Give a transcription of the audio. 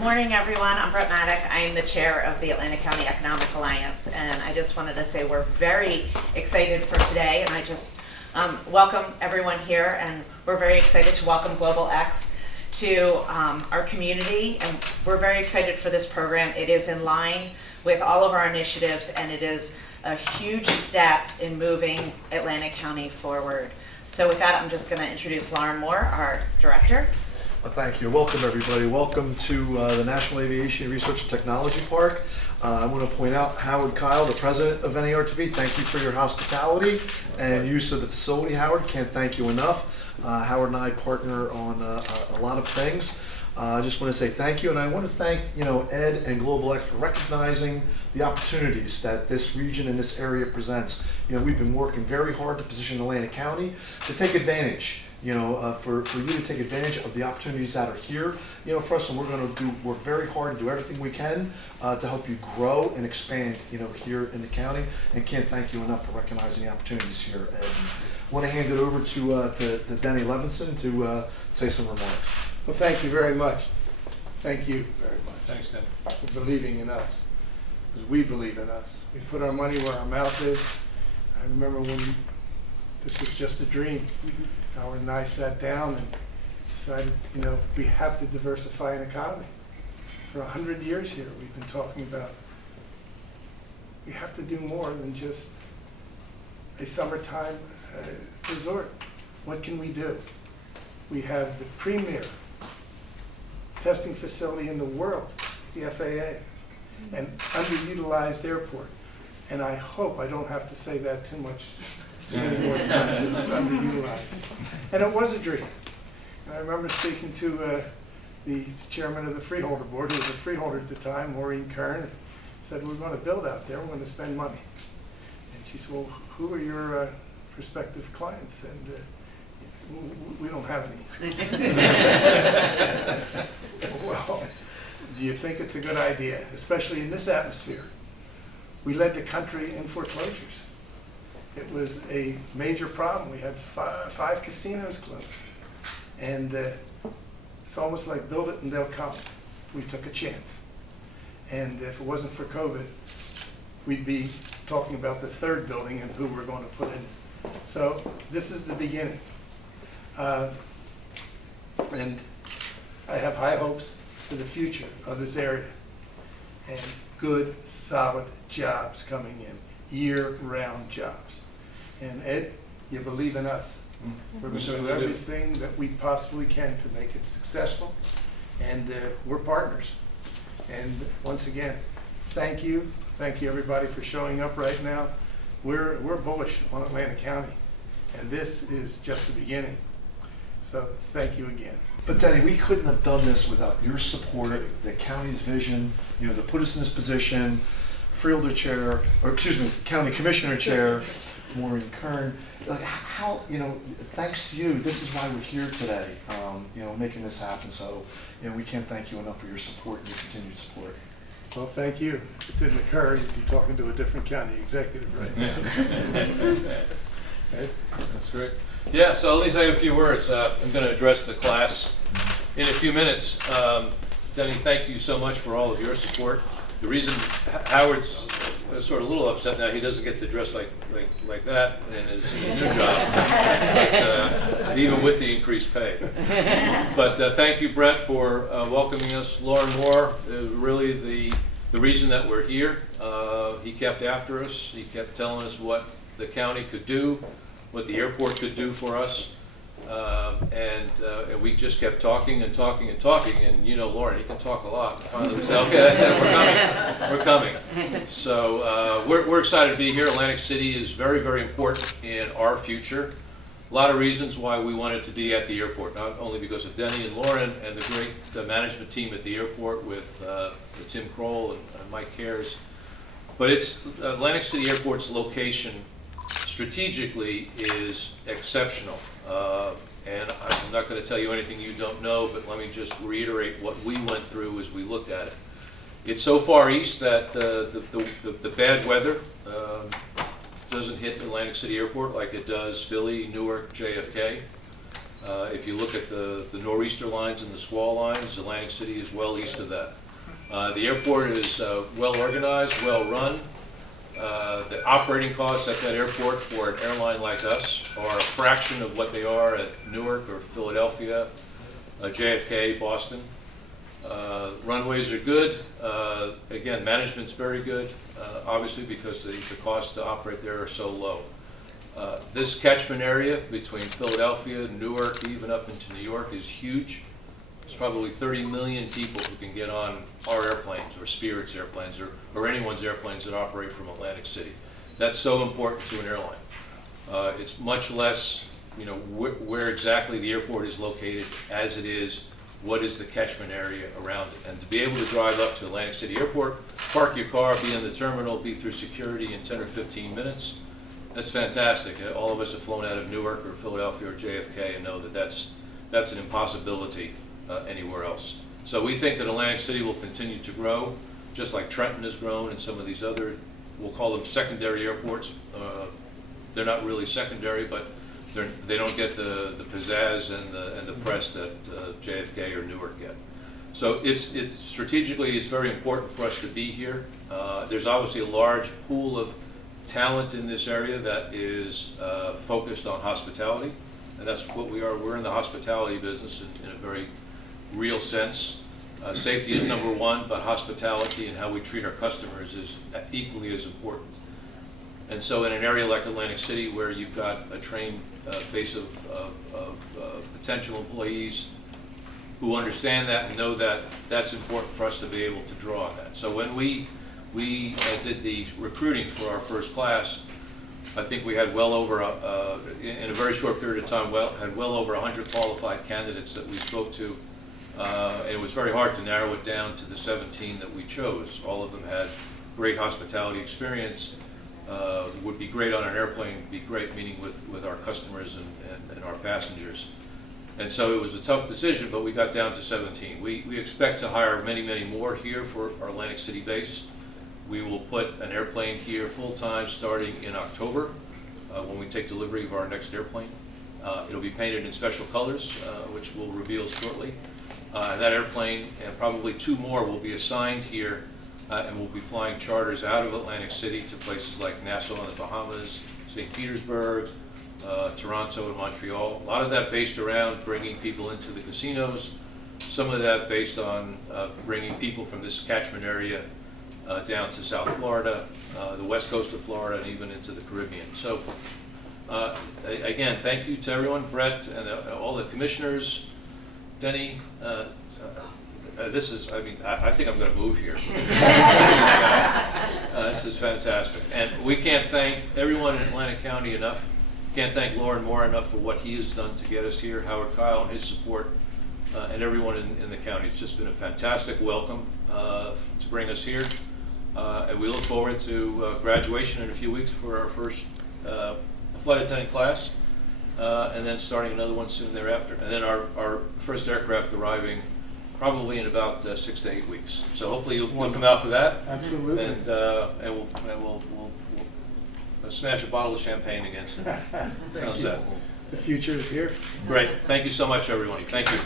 morning, everyone. I'm Brett Maddock. I am the chair of the Atlantic County Economic Alliance, and I just wanted to say we're very excited for today, and I just welcome everyone here, and we're very excited to welcome GlobalX to our community, and we're very excited for this program. It is in line with all of our initiatives, and it is a huge step in moving Atlantic County forward. So with that, I'm just going to introduce Lauren Moore, our director. Well, thank you. Welcome, everybody. Welcome to the National Aviation Research and Technology Park. I want to point out Howard Kyle, the president of NARTP. Thank you for your hospitality and use of the facility, Howard. Can't thank you enough. Howard and I partner on a lot of things. I just want to say thank you, and I want to thank Ed and GlobalX for recognizing the opportunities that this region and this area presents. We've been working very hard to position Atlantic County to take advantage. For you to take advantage of the opportunities that are here, for us, and we're going to work very hard and do everything we can to help you grow and expand, here in the county. And can't thank you enough for recognizing the opportunities here, Ed. I want to hand it over to Denny Levinson to say some remarks. Well, thank you very much. Thank you very much. Thanks, Denny. For believing in us, because we believe in us. We put our money where our mouth is. I remember when this was just a dream. Howard and I sat down and decided, we have to diversify an economy. For 100 years here, we've been talking about we have to do more than just a summertime resort. What can we do? We have the premier testing facility in the world, the FAA, an underutilized airport. And I hope I don't have to say that too much many more times. It's underutilized. And it was a dream. And I remember speaking to the chairman of the freeholder board, who was a freeholder at the time, Maureen Kern, and said, we're going to build out there, we're going to spend money. And she said, well, who are your prospective clients? And we don't have any. Well, do you think it's a good idea, especially in this atmosphere? We led the country in foreclosures. It was a major problem. We had five casinos closed. And it's almost like build it and they'll come. We took a chance. And if it wasn't for COVID, we'd be talking about the third building and who we're going to put in. So this is the beginning. And I have high hopes for the future of this area. And good, solid jobs coming in, year-round jobs. And Ed, you believe in us. We're going to do everything that we possibly can to make it successful, and we're partners. And once again, thank you everybody for showing up right now. We're bullish on Atlantic County, and this is just the beginning. So thank you again. But Denny, we couldn't have done this without your support, the county's vision, to put us in this position, Freeholder Chair, or excuse me, County Commissioner Chair, Maureen Kern. How, thanks to you, this is why we're here today, making this happen. So, we can't thank you enough for your support and your continued support. Well, thank you. If it didn't occur, you'd be talking to a different county executive right now. That's great. Yeah, so let me say a few words. I'm going to address the class in a few minutes. Denny, thank you so much for all of your support. The reason Howard's sort of a little upset now, he doesn't get to dress like that in his new job, but, even with the increased pay. But thank you, Brett, for welcoming us. Lauren Moore is really the reason that we're here. He kept after us. He kept telling us what the county could do, what the airport could do for us. And we just kept talking and talking and talking, and Lauren, he can talk a lot. And finally we said, okay, that's it, we're coming. So we're excited to be here. Atlantic City is very, very important in our future. A lot of reasons why we wanted to be at the airport, not only because of Denny and Lauren and the great management team at the airport with Tim Kroll and Mike Cares, but it's Atlantic City Airport's location strategically is exceptional. And I'm not going to tell you anything you don't know, but let me just reiterate what we went through as we looked at it. It's so far east that the bad weather doesn't hit Atlantic City Airport like it does Philly, Newark, JFK. If you look at the nor'easter lines and the squall lines, Atlantic City is well east of that. The airport is well organized, well run. The operating costs at that airport for an airline like us are a fraction of what they are at Newark or Philadelphia, JFK, Boston. Runways are good. Again, management's very good, obviously because the costs to operate there are so low. This catchment area between Philadelphia, Newark, even up into New York is huge. There's probably 30 million people who can get on our airplanes or Spirit's airplanes or anyone's airplanes that operate from Atlantic City. That's so important to an airline. It's much less, where exactly the airport is located as it is what is the catchment area around it. And to be able to drive up to Atlantic City Airport, park your car, be in the terminal, be through security in 10 or 15 minutes, that's fantastic. All of us have flown out of Newark or Philadelphia or JFK and know that that's an impossibility anywhere else. So we think that Atlantic City will continue to grow, just like Trenton has grown and some of these other, we'll call them secondary airports. They're not really secondary, but they don't get the pizzazz and the press that JFK or Newark get. So strategically, it's very important for us to be here. There's obviously a large pool of talent in this area that is focused on hospitality, and that's what we are. We're in the hospitality business in a very real sense. Safety is number one, but hospitality and how we treat our customers is equally as important. And so in an area like Atlantic City, where you've got a trained base of potential employees who understand that and know that, that's important for us to be able to draw on that. So when we did the recruiting for our first class, I think we had well over, in a very short period of time, had well over 100 qualified candidates that we spoke to. And it was very hard to narrow it down to the 17 that we chose. All of them had great hospitality experience, would be great on an airplane, be great meeting with our customers and our passengers. And so it was a tough decision, but we got down to 17. We expect to hire many, many more here for our Atlantic City base. We will put an airplane here full-time starting in October when we take delivery of our next airplane. It'll be painted in special colors, which we'll reveal shortly. That airplane and probably two more will be assigned here, and we'll be flying charters out of Atlantic City to places like Nassau in the Bahamas, St. Petersburg, Toronto and Montreal. A lot of that based around bringing people into the casinos, some of that based on bringing people from this catchment area down to South Florida, the west coast of Florida, and even into the Caribbean. So again, thank you to everyone, Brett and all the commissioners, Denny. I think I'm going to move here. This is fantastic. And we can't thank everyone in Atlantic County enough. Can't thank Lauren Moore enough for what he has done to get us here, Howard Kyle and his support, and everyone in the county. It's just been a fantastic welcome to bring us here. And we look forward to graduation in a few weeks for our first flight attendant class, and then starting another one soon thereafter. And then our first aircraft arriving probably in about 6 to 8 weeks. So hopefully you'll come out for that. Absolutely. And we'll smash a bottle of champagne against it. How's that? The future is here. Great. Thank you so much, everyone. Thank you.